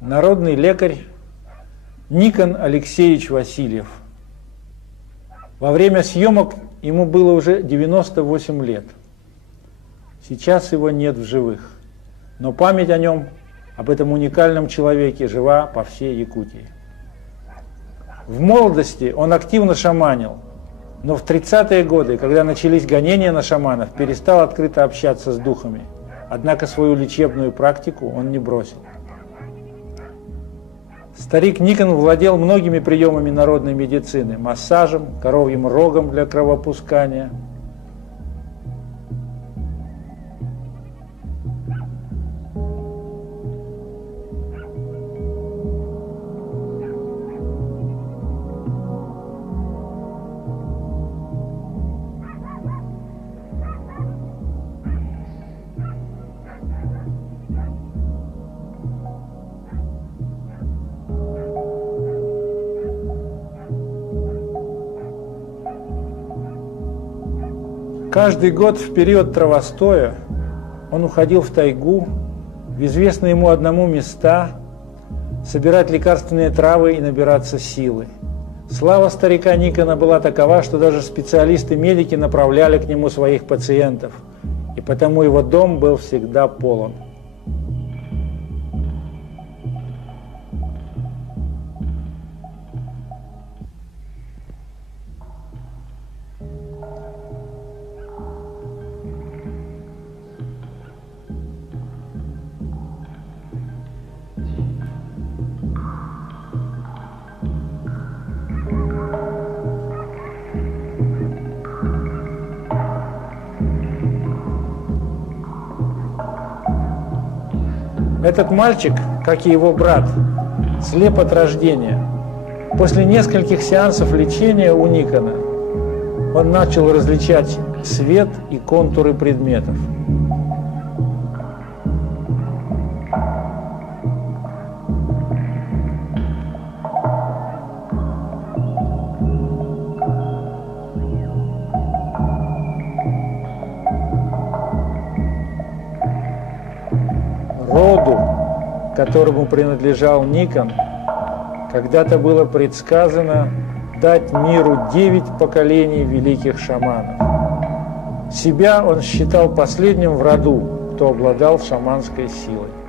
Народный лекарь Никон Алексеевич Васильев. Во время съемок ему было уже 98 лет. Сейчас его нет в живых, но память о нем, об этом уникальном человеке, жива по всей Якутии. В молодости он активно шаманил, но в 30-е годы, когда начались гонения на шаманов, перестал открыто общаться с духами. Однако свою лечебную практику он не бросил. Старик Никон владел многими приемами народной медицины: массажем, коровьим рогом для кровопускания, Каждый год в период травостоя он уходил в тайгу, в известные ему одному места, собирать лекарственные травы и набираться силы. Слава старика Никона была такова, что даже специалисты-медики направляли к нему своих пациентов, и потому его дом был всегда полон. Этот мальчик, как и его брат, слеп от рождения. После нескольких сеансов лечения у Никона он начал различать свет и контуры предметов. Роду, которому принадлежал Никон, когда-то было предсказано дать миру 9 поколений великих шаманов. Себя он считал последним в роду, кто обладал шаманской силой.